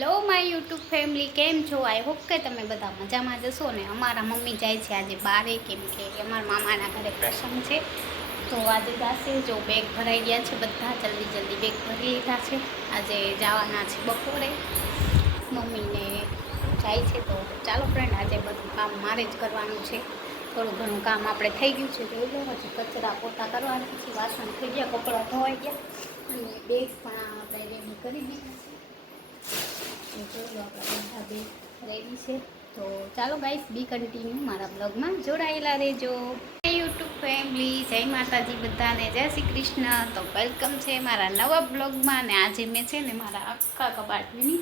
Hello my YouTube family, કેમ છો? I hope કે તમે બધા મજામાં જશો ને. અમારા મમ્મી જાય છે આજે બારે, કેમ કે અમારા મામાના ઘરે પ્રસંગ છે. તો આજે જશે. જો બેગ ભરાઈ ગયા છે બધા, જલ્દી બેગ ભરી લીધા છે. આજે જવાના છે બપોરે, મમ્મીને જાય છે. તો ચાલો ફ્રેન્ડ, આજે બધું કામ મારે જ કરવાનું છે. થોડું ઘણું કામ આપણે થઈ ગયું છે, જોઈ લો. હજી કચરા પોતા કરવાના છે, વાસણ થઈ ગયા, કપડાં ધોવાઈ ગયા, અને બેગ પણ આપણે રેડી કરી દીધા છે. જોઈ લો, આપણા બધા બેગ રેડી છે. તો ચાલો ગાઈસ, બી કન્ટિન્યુ મારા બ્લોગમાં જોડાયેલા રહેજો. યુટ્યુબ ફેમિલી, જય માતાજી બધાને, જય શ્રી કૃષ્ણ. તો વેલકમ છે મારા નવા બ્લોગમાં. ને આજે મેં છે ને મારા આખા કબાટની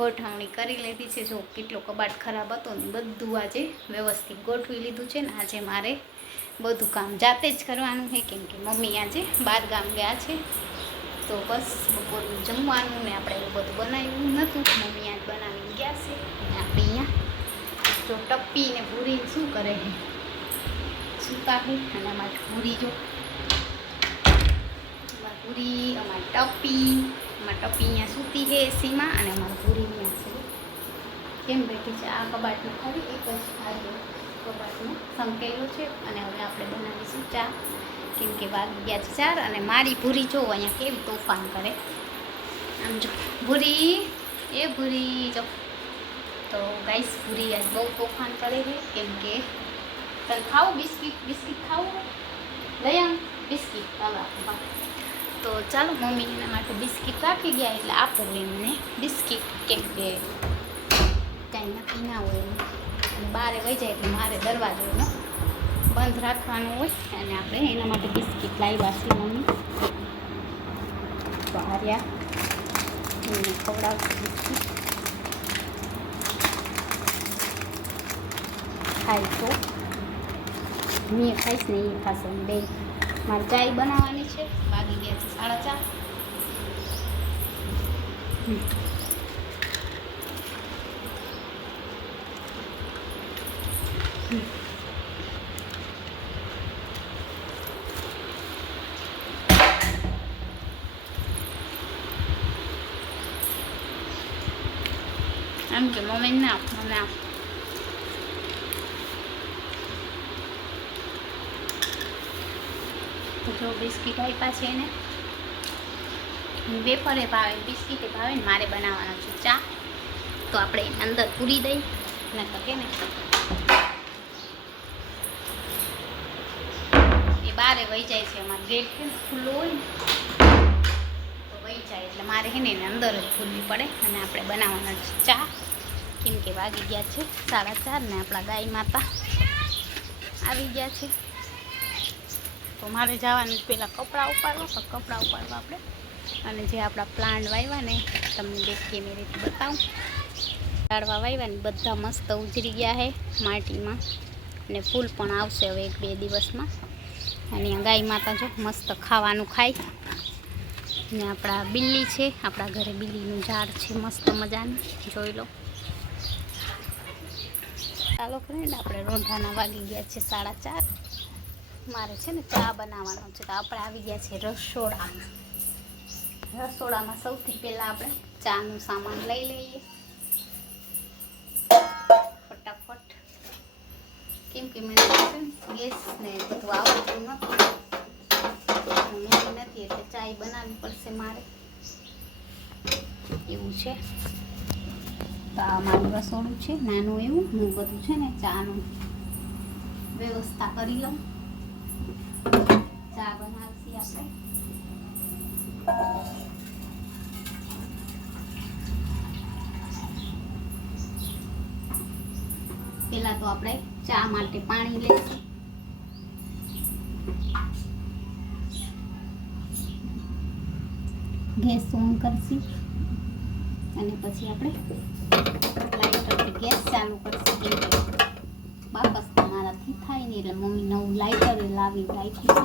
ગોઠવણી કરી લીધી છે. જો કેટલો કબાટ ખરાબ હતો ને, બધું આજે વ્યવસ્થિત ગોઠવી લીધું છે. ને આજે મારે બધું કામ જાતે જ કરવાનું છે, કેમ કે મમ્મી આજે બહાર ગામ ગયા છે. તો બસ બપોરનું જમવાનું ને આપણે એવું બધું બનાવ્યું નહોતું, મમ્મી આજ બનાવીને ગયા છે. અને આપણે અહીંયા જો ટપ્પી ને પૂરી શું કરે છે, સૂતા છે. અને અમારી પૂરી જો, અમારી પૂરી, અમારી ટપ્પી અહીંયા સૂતી છે એસીમાં. અને અમારી પૂરી અહીંયા છે કેમ બેઠી છે. આ કબાટનો ખાલી એક જ ભાગ કબાટનો સંકેલો છે. અને હવે આપણે બનાવીશું ચા, કેમ કે વાગી ગયા છે 4. અને મારી ભૂરી જો અહીંયા કેવી તોફાન કરે. આમ જો ભૂરી, એ ભૂરી જો. તો ગાઈસ, ભૂરી આજ બહુ તોફાન કરે છે, કેમ કે તને ખાવું બિસ્કિટ ખાવું, લઈ આવ બિસ્કિટ. તો ચાલો, મમ્મી એના માટે બિસ્કિટ રાખી ગયા, એટલે આપણે એમને બિસ્કિટ, કેમ કે કાંઈ નક્કી ના હોય એમ. અને બહારે વહી જાય એટલે મારે દરવાજો એનો બંધ રાખવાનું હોય. અને આપણે એના માટે બિસ્કિટ લાવ્યા છીએ મમ્મી. તો આર્યા એને ખવડાવશું બિસ્કિટ. ખાય તો હું એ ખાઈશ ને, એ ખાશે બે. મારે ચાય બનાવવાની છે, વાગી ગયા છે 4:30. એમ કે મમ્મી ના આપ, મને આપ. જો બિસ્કિટ આપ્યા છે એને. વેફરે ભાવે, બિસ્કિટે ભાવે ને. મારે બનાવવાનો છે ચા. તો આપણે એને અંદર પૂરી દઈ ને તો કે ને એ બારે વહી જાય છે. અમારો ગેટ છે ને ખુલ્લો હોય ને, તો વહી જાય એટલે મારે છે ને એને અંદર જ પૂરવી પડે. અને આપણે બનાવવાના છે ચા, કેમ કે વાગી ગયા છે 4:30. ને આપણા ગાય માતા આવી ગયા છે. તો મારે જવાનું પહેલાં કપડાં ઉપાડવા આપણે. અને જે આપણા પ્લાન્ટ વાવ્યા ને, તમને બે કેમેરેથી બતાવું. ઝાડવા વાવ્યા ને બધા મસ્ત ઉજરી ગયા છે માટીમાં. અને ફૂલ પણ આવશે હવે 1-2 દિવસમાં. અને ગાય માતા જો મસ્ત ખાવાનું ખાય. ને આપણા બિલ્લી છે, આપણા ઘરે બિલ્લીનું ઝાડ છે મસ્ત મજાનું, જોઈ લો. ચાલો ફ્રેન્ડ, આપણે રોંઢાના વાગી ગયા છે 4:30. મારે છે ને ચા બનાવવાનો છે. તો આપણે આવી ગયા છે રસોડામાં. સૌથી પહેલાં આપણે ચાનું સામાન લઈ લઈએ ફટાફટ, કેમ કે મને ગેસ ને બધું આવડતું નથી, એટલે ચા બનાવવી પડશે મારે, એવું છે. તો આ મારું રસોડું છે નાનું એવું. હું બધું છે ને ચાનું વ્યવસ્થા કરી લઉં. ચા બનાવશી આપણે. પહેલા તો આપણે ચા માટે પાણી લઈશું. ગેસ ઓન કરશી અને પછી આપણે લાઇટરથી ગેસ ચાલુ કરશી. બાકસ તમારાથી થાય નહીં, એટલે મમ્મી નવું લાઇટર લાવી રાખી છે.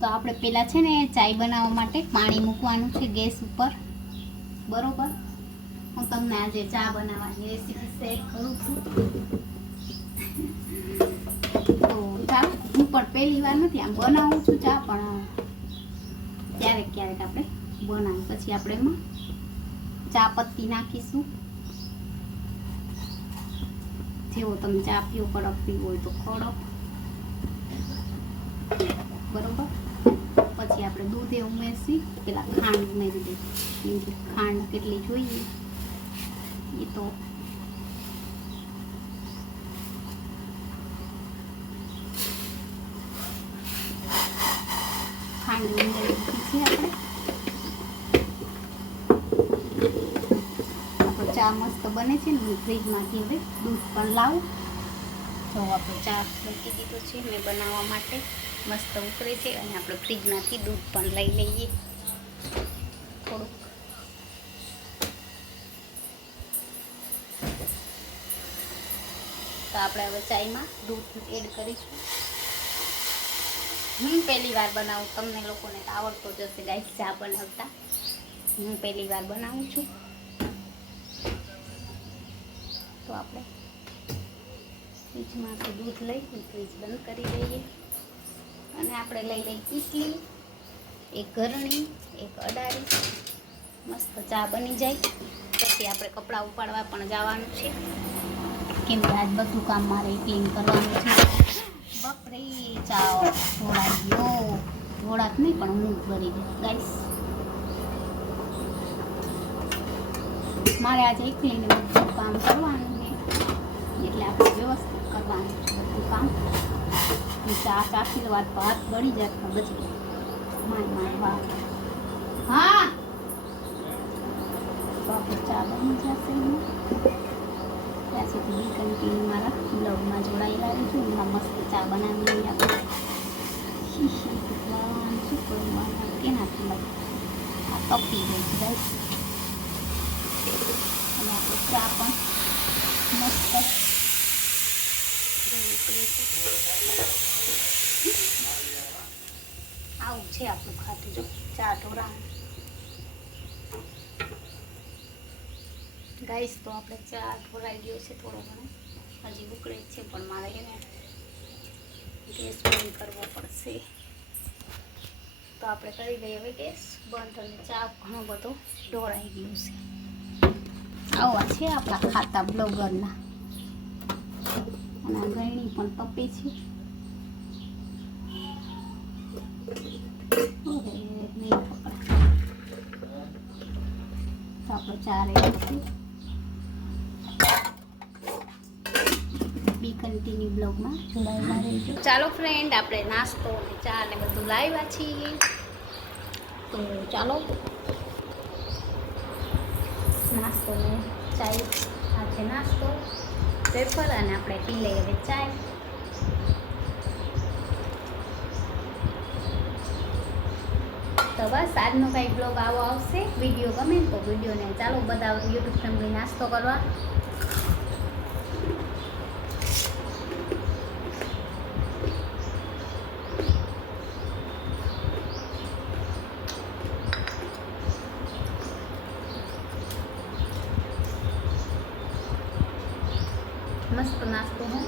તો આપણે પહેલાં છે ને ચાય બનાવવા માટે પાણી મૂકવાનું છે ગેસ ઉપર, બરોબર. હું તમને આજે ચા બનાવવાની રેસીપી શેર કરું છું. તો ચાલો, હું પણ પહેલી વાર નથી આમ બનાવું છું ચા, પણ ક્યારેક આપણે બનાવી. પછી આપણે એમાં ચા પત્તી નાખીશું. જેવો તમે ચા પીવો, કડક પીવો હોય તો કડક, બરોબર. પછી આપણે દૂધે ઉમેરશી, પેલા ખાંડ ઉમેરી દઈએ. ખાંડ કેટલી જોઈએ એ તો ખાંડ ઉમેરી દીધી છે આપણે. આપણો ચા મસ્ત બને છે ને. હું ફ્રીજમાંથી હવે દૂધ પણ લાવું. તો આપણો ચા મૂકી દીધો છે મેં બનાવવા માટે, મસ્ત ઉકળે છે. અને આપણે ફ્રીજમાંથી દૂધ પણ લઈ લઈએ થોડુંક. તો આપણે હવે ચાયમાં દૂધ એડ કરીશું. હું પહેલી વાર બનાવું, તમને લોકોને તો આવડતો જ હશે ગાઈસ ચા બનાવતા. હું પહેલી વાર બનાવું છું. તો આપણે ફ્રીજમાંથી દૂધ લઈ ફ્રીજ બંધ કરી દઈએ. અને આપણે લઈ લઈએ કીટલી, એક ગરણી, એક અડારી. મસ્ત ચા બની જાય. પછી આપણે કપડાં ઉપાડવા પણ જવાનું છે, કેમ કે આજ બધું કામ મારે ક્લીન કરવાનું છે. બપરે ચા ઢોળાઈ ગયો. ઢોળાત નહીં પણ હું ભરી ગઈ ગાઈસ. મારે આજે એકલીને બધું કામ કરવાનું છે, એટલે આપણે વ્યવસ્થિત કરવાનું છે બધું કામ. ચા ચાખી વાત તો હાથ બળી જાય પણ બચી જાય. માય વાત. હા, તો આપણે ચા બની જશે. ત્યાં સુધી કન્ટિન્યુ મારા બ્લોગમાં જોડાયેલા રહીશું. એમાં મસ્ત ચા બનાવી લઈએ આપણે. ભગવાન શું કરવાનું, કેનાથી લાગે આ તપી ગઈ છે ગાઈસ. અને આપણે ચા પણ મસ્ત આવું છે આપણું ખાતું. જો ચા ઢોળા ગાઈસ. તો આપણે ચા ઢોળાઈ ગયો છે થોડો ઘણો, હજી ઉકળે જ છે પણ મારે એને ગેસ બંધ કરવો પડશે. તો આપણે કરી દઈએ હવે ગેસ બંધ. અને ચા ઘણો બધો ઢોળાઈ ગયો છે. આવા છે આપણા ખાતા બ્લોગરના. અને આ ગળણી પણ તપે છે. તો આપણો ચા રેડી છે. બી કન્ટિન્યુ બ્લોગમાં જોડાયેલા રહેજો. ચાલો ફ્રેન્ડ, આપણે નાસ્તો અને ચા ને બધું લાવ્યા છીએ. તો ચાલો નાસ્તો ને ચાય. આ છે નાસ્તો, વેફર, અને આપણે પી લઈએ હવે ચાય. તો બસ આજનો કંઈ બ્લોગ આવો આવશે. વિડીયો ગમે તો વિડીયોને ચાલો બધા યુટ્યુબ ફેમિલી નાસ્તો કરવા. મસ્ત નાસ્તો હોય.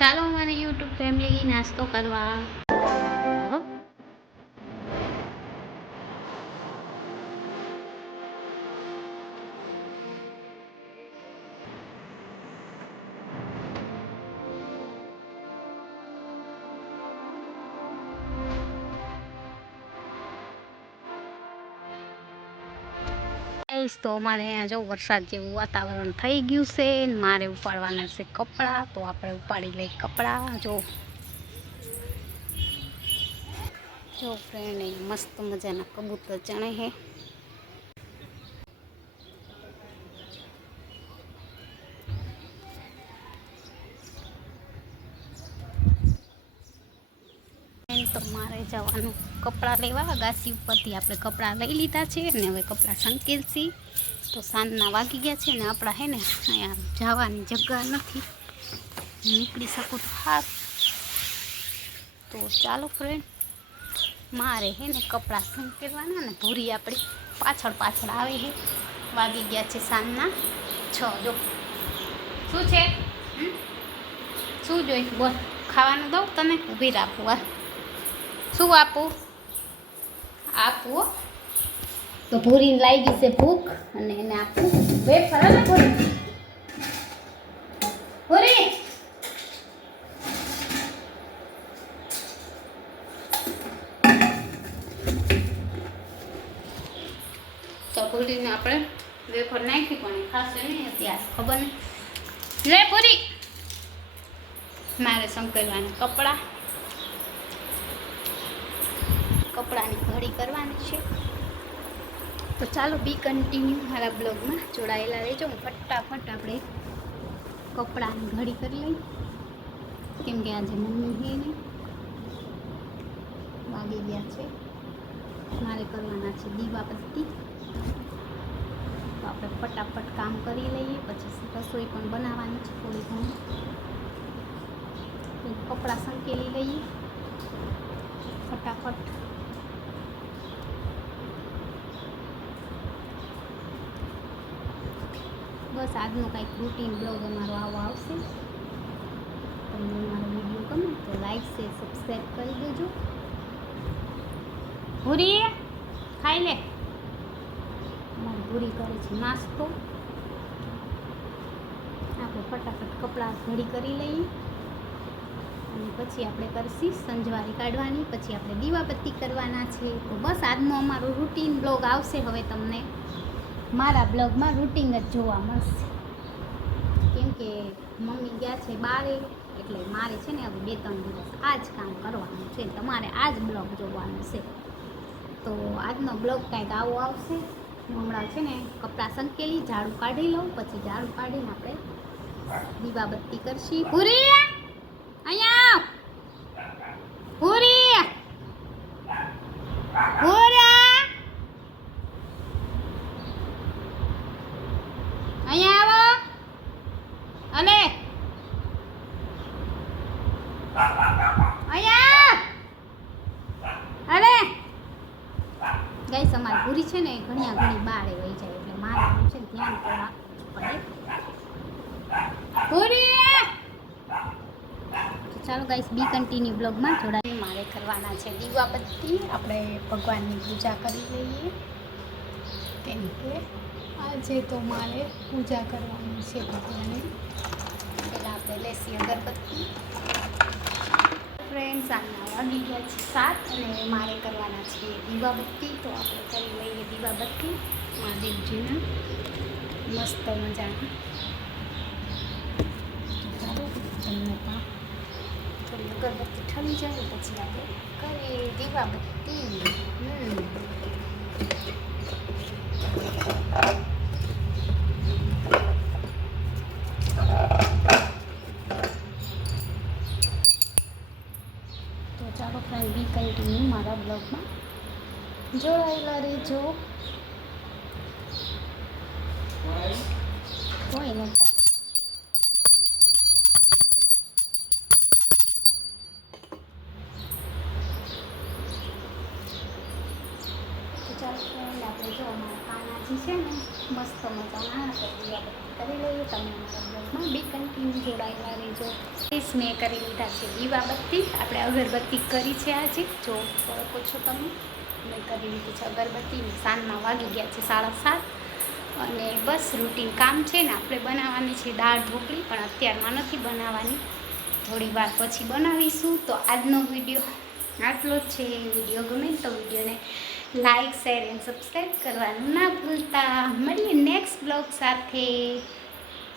ચાલો અમારી યુટ્યુબ ફેમિલી નાસ્તો કરવા. તો અમારે અહીંયા જો વરસાદ જેવું વાતાવરણ થઈ ગયું છે. મારે ઉપાડવાના છે કપડાં. તો આપણે ઉપાડી લઈએ કપડાં. જો જો ફ્રેન્ડ એ મસ્ત મજાના કબૂતર ચણે હે. તો મારે જવાનું કપડાં લેવા. અગાસી ઉપરથી આપણે કપડાં લઈ લીધા છે ને હવે કપડાં સંકેલશી. તો સાંજના વાગી ગયા છે ને આપણા હે ને અહીંયા જવાની જગ્યા નથી, નીકળી શકું તો હા. તો ચાલો ફ્રેન્ડ, મારે હે ને કપડાં સંકેલવાના ને ભૂરી આપણી પાછળ પાછળ આવે છે. વાગી ગયા છે સાંજના 6. જો શું છે, શું જોઈ બોલ? ખાવાનું દઉં તને? ઊભી રાખું. આ શું આપું? આપું તો ભૂરીને લાગી છે ભૂખ અને એને આપું વેફર. ને ભૂરી, ભૂરી તો ભૂરીને આપણે વેફર નાખી પણ ખાશે નહીં અત્યારે, ખબર નહીં. લે ભૂરી, મારે સંકેલવાના કપડાની ઘડી કરવાની છે. તો ચાલો બી કન્ટિન્યુ મારા બ્લોગમાં જોડાયેલા રહેજો. હું ફટાફટ આપણે કપડાની ઘડી કરી લઈ, કેમ કે આજે મમ્મી છે ને વાગી ગયા છે. મારે કરવાના છે દીવાબત્તી. તો આપણે ફટાફટ કામ કરી લઈએ, પછી રસોઈ પણ બનાવવાની છે થોડી ઘણી. કપડાં સંકેલી લઈએ ફટાફટ. બસ આજનો કંઈક રૂટીન બ્લોગ અમારો આવો આવશે. તમને મારો વિડીયો ગમે તો લાઈક શેર સબસ્ક્રાઈબ કરી દેજો. ભૂરી ખાઈ લે. અમારી ભૂરી કરે છે નાસ્તો. આપણે ફટાફટ કપડાં ઘડી કરી લઈએ અને પછી આપણે કરશી સંજવારી કાઢવાની, પછી આપણે દીવાબત્તી કરવાના છે. તો બસ આજનો અમારો રૂટીન બ્લોગ આવશે. હવે તમને મારા બ્લોગમાં રૂટીન જ જોવા મળશે, કેમ કે મમ્મી ગયા છે બારે, એટલે મારે છે ને હવે 2-3 દિવસ આ જ કામ કરવાનું છે. તમારે આ જ બ્લોગ જોવાનો છે. તો આજનો બ્લોગ કાંઈક આવો આવશે. હું હમણાં છે ને કપડાં સંકેલી ઝાડુ કાઢી લઉં, પછી ઝાડુ કાઢીને આપણે દીવાબત્તી કરશી. પૂરી અહીંયા પૂરી, પૂરા અહીંયા આવો. અલે અહીંયા અરે ગાઈસ, અમારી પૂરી છે ને ઘણી બારે વહી જાય, એટલે મારે છે ને ધ્યાન રાખવું પડે. પૂરી ચાલો ગાઈસ બી કન્ટિન્યુ બ્લોગમાં જોડાઈ. મારે કરવાના છે દીવાબત્તી. આપણે ભગવાનની પૂજા કરી લઈએ, કેમ કે આજે તો મારે પૂજા કરવાની છે ભગવાનની. પહેલાં આપણે લેશી અગરબત્તી. ફ્રેન્ડ્સ આના વાગી ગયા છે 7 અને મારે કરવાના છે દીવાબત્તી. તો આપણે કરી લઈએ દીવાબત્તી મહાદેવજીના મસ્ત મજાના. ચાલો તમને પણ થોડી અગરબત્તી ઠરી જાય પછી આપણે કરીએ દીવાબત્તી. તો ચાલો ફ્રેન્ડ બી કન્ટિન્યુ મારા બ્લોગમાં જોડાયેલા રહેજો. કોઈ નથી. ચાલો ફ્રેન્ડ આપણે જો અમારા કાનાજી છે ને મસ્ત મજાના દીવાબત્તી કરી લઈએ. તમે અમારા બ્લોગમાં બી કન્ટિન્યુ જોડાયેલા રહેજો. મેં કરી લીધા છે દીવાબત્તી. આપણે અગરબત્તી કરી છે આજે, જો ઓળખો છો તમે. મેં કરી લીધી છે અગરબત્તી. સાંજના વાગી ગયા છે 7:30 અને બસ રૂટીન કામ છે ને આપણે બનાવવાની છે દાળ ઢોકળી, પણ અત્યારમાં નથી બનાવવાની, થોડી વાર પછી બનાવીશું. તો આજનો વિડીયો આટલો જ છે. વિડીયો ગમે તો વિડીયોને લાઈક શેર એન્ડ સબસ્ક્રાઈબ કરવાનું ના ભૂલતા. મળીએ નેક્સ્ટ બ્લોગ સાથે.